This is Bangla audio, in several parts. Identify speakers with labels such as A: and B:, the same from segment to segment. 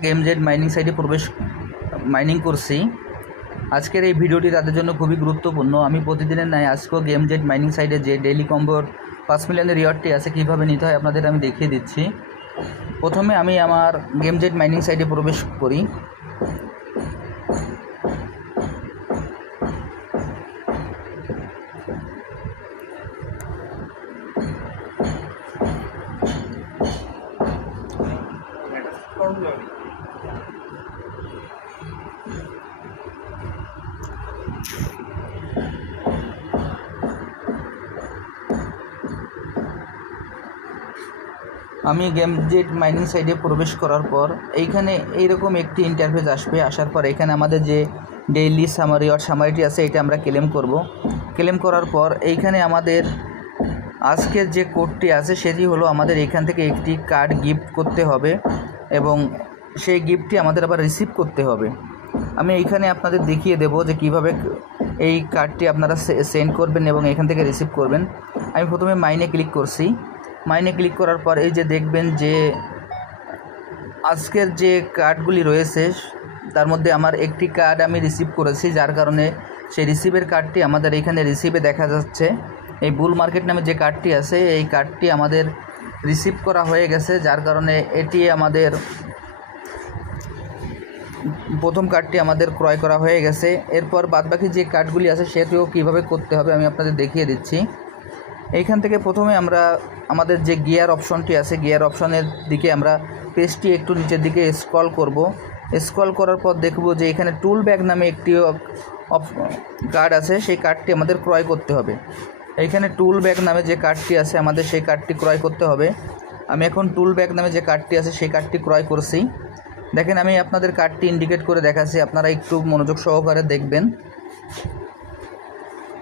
A: গেম জেড মাইনিং সাইটে প্রবেশ মাইনিং করছি। আজকের এই ভিডিওটি তাদের জন্য খুবই গুরুত্বপূর্ণ। আমি প্রতিদিনের ন্যায় আজকেও গেম জেড মাইনিং সাইটে যে ডেলি কম্বোর পাঁচ মিলিয়নের রিওয়ার্ডটি আছে, কীভাবে নিতে হয় আপনাদের আমি দেখিয়ে দিচ্ছি। প্রথমে আমি আমার গেম জেড মাইনিং সাইটে প্রবেশ করি। আমি গেম জেট মাইনিং সাইটে প্রবেশ করার পর এইখানে এইরকম একটি ইন্টারফেস আসবে, আসার পর এখানে আমাদের যে ডেইলি সামারি অর সামারিটি আছে, এটা আমরা ক্লেম করব। ক্লেম করার পর এইখানে আমাদের আজকের যে কোডটি আছে, সেটি হলো আমাদের এখান থেকে একটি কার্ড গিফট করতে হবে এবং সেই গিফটটি আমাদের আবার রিসিভ করতে হবে। আমি এইখানে আপনাদের দেখিয়ে দেবো যে কীভাবে এই কার্ডটি আপনারা সেন্ড করবেন এবং এখান থেকে রিসিভ করবেন। আমি প্রথমে মাইনে ক্লিক করছি। মাইনে ক্লিক করার পর এই যে দেখবেন যে আজকের যে কার্ডগুলি রয়েছে, তার মধ্যে আমার একটি কার্ড আমি রিসিভ করেছি, যার কারণে সেই রিসিভের কার্ডটি আমাদের এখানে রিসিভে দেখা যাচ্ছে। এই বুল মার্কেট নামে যে কার্ডটি আছে, এই কার্ডটি আমাদের রিসিভ করা হয়ে গেছে, যার কারণে এটি আমাদের প্রথম কার্ডটি আমাদের ক্রয় করা হয়ে গেছে। এরপর বাদবাকি যে কার্ডগুলি আছে, সেটিও কীভাবে করতে হবে আমি আপনাদের দেখিয়ে দিচ্ছি। এইখান থেকে প্রথমে আমরা আমাদের যে গিয়ার অপশনটি আছে, গিয়ার অপশনের দিকে আমরা পেজটি একটু নিচের দিকে স্ক্রল করব। স্ক্রল করার পর দেখব যে এখানে টুল ব্যাগ নামে একটি কার্ড আছে, সেই কার্ডটি আমাদের ক্রয় করতে হবে। এইখানে টুল ব্যাগ নামে যে কার্ডটি আছে, আমাদের সেই কার্ডটি ক্রয় করতে হবে। আমি এখন টুল ব্যাগ নামে যে কার্ডটি আছে, সেই কার্ডটি ক্রয় করছি। দেখেন, আমি আপনাদের কার্ডটি ইন্ডিকেট করে দেখাচ্ছি, আপনারা একটু মনোযোগ সহকারে দেখবেন।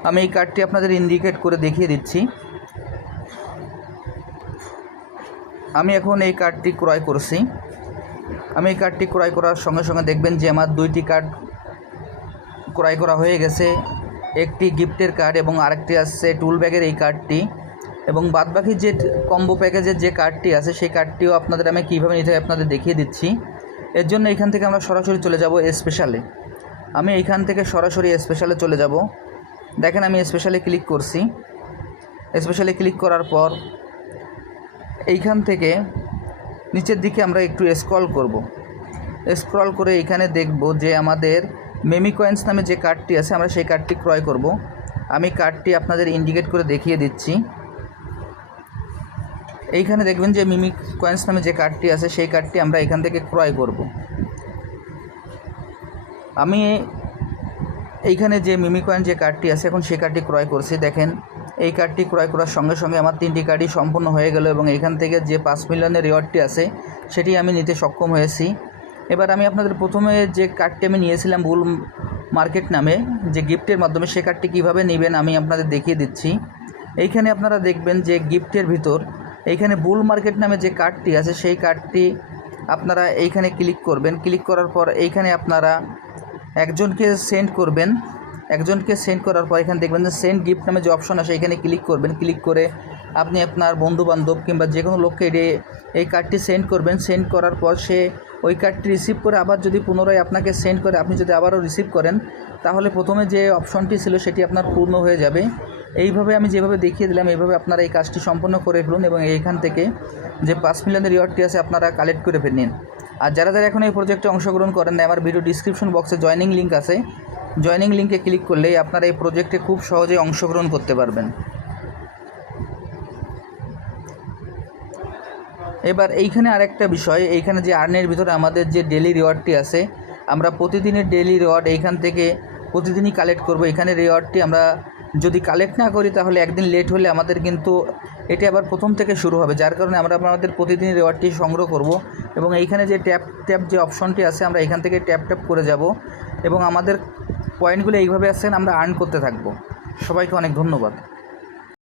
A: আমি এই কার্ডটি আপনাদের ইন্ডিকেট করে দেখিয়ে দিচ্ছি। আমি এখন এই কার্ডটি ক্রয় করছি। আমি এই কার্ডটি ক্রয় করার সঙ্গে সঙ্গে দেখবেন যে আমার দুইটি কার্ড ক্রয় করা হয়ে গেছে। একটি গিফটের কার্ড এবং আরেকটি আসছে টুল ব্যাগের এই কার্ডটি এবং বাদবাকি যে কম্বো প্যাকেজের যে কার্ডটি আছে, সেই কার্ডটিও আপনাদের আমি কীভাবে নিতে আপনাদের দেখিয়ে দিচ্ছি। এর জন্য এখান থেকে আমরা সরাসরি চলে যাব স্পেশালে আমি এইখান থেকে সরাসরি স্পেশালে চলে যাব। দেখেন আমি স্পেশালে ক্লিক করছি। স্পেশালে ক্লিক করার পর এইখান থেকে নিচের দিকে আমরা একটু স্ক্রল করব। স্ক্রল করে এইখানে দেখব যে আমাদের মেমি কয়েন্স নামে যে কার্ডটি আছে, আমরা সেই কার্ডটি ক্রয় করব। আমি কার্ডটি আপনাদের ইন্ডিকেট করে দেখিয়ে দিচ্ছি। এইখানে দেখবেন যে মিমিক কয়েন্স নামে যে কার্ডটি আছে, সেই কার্ডটি আমরা এখান থেকে ক্রয় করব। আমি এইখানে যে মিমি কয়েন যে কার্ডটি আছে, এখন সেই কার্ডটি ক্রয় করছি। দেখেন এই কার্ডটি ক্রয় করার সঙ্গে সঙ্গে আমার তিনটি কার্ডই সম্পূর্ণ হয়ে গেল এবং এখান থেকে যে পাঁচ মিলিয়নের রিওয়ার্ডটি আছে, সেটি আমি নিতে সক্ষম হয়েছি। এবার আমি আপনাদের প্রথমে যে কার্ডটি আমি নিয়েছিলাম বুল মার্কেট নামে, যে গিফটের মাধ্যমে সে কার্ডটি কীভাবে নেবেন আমি আপনাদের দেখিয়ে দিচ্ছি। এইখানে আপনারা দেখবেন যে গিফটের ভিতর, এইখানে বুল মার্কেট নামে যে কার্ডটি আছে, সেই কার্ডটি আপনারা এইখানে ক্লিক করবেন। ক্লিক করার পর এইখানে আপনারা একজনকে সেন্ড করবেন। একজনকে সেন্ড করার পর এখানে দেখবেন যে সেন্ড গিফট নামে যে অপশন আছে এখানে ক্লিক করবেন ক্লিক করে আপনি আপনার বন্ধুবান্ধব কিংবা যে কোনো লোককে এই কার্ডটি সেন্ড করবেন। সেন্ড করার পর সে ওই কার্ডটি রিসিভ করে আবার যদি পুনরায় আপনাকে সেন্ড করে, আপনি যদি আবারও রিসিভ করেন, তাহলে প্রথমে যে অপশনটি ছিল সেটি আপনার পূর্ণ হয়ে যাবে। এইভাবে আমি যেভাবে দেখিয়ে দিলাম, এইভাবে আপনারা এই কাজটি সম্পূর্ণ করে ফেলুন এবং এইখান থেকে যে পাঁচ মিলিয়নের রিওয়ার্ডটি আছে আপনারা কালেক্ট করে ফেলেন। আর যারা যারা এখন এই প্রজেক্টে অংশগ্রহণ করেন আমার ভিডিও ডিসক্রিপশন বক্সে জয়নিং লিঙ্ক আছে। জয়নিং লিঙ্কে ক্লিক করলেই আপনারা এই প্রজেক্টে খুব সহজে অংশগ্রহণ করতে পারবেন। এবার এইখানে আরেকটা বিষয়, এইখানে যে আর্নের ভিতরে আমাদের যে ডেলি রিওয়ার্ডটি আছে, আমরা প্রতিদিনের ডেলি রিওয়ার্ড এইখান থেকে প্রতিদিনই কালেক্ট করব। এখানে রিওয়ার্ডটি আমরা যদি কালেক্ট না করি তাহলে একদিন লেট হলে আমাদের কিন্তু এটি আবার প্রথম থেকে শুরু হবে, যার কারণে আমরা আমাদের প্রতিদিন রেওয়ার্ডটি সংগ্রহ করব এবং এইখানে যে ট্যাপ ট্যাপ যে অপশনটি আছে আমরা এখান থেকে ট্যাপ ট্যাপ করে যাব এবং আমাদের পয়েন্টগুলো এইভাবে আসছেন আমরা আর্ন করতে থাকব। সবাইকে অনেক ধন্যবাদ।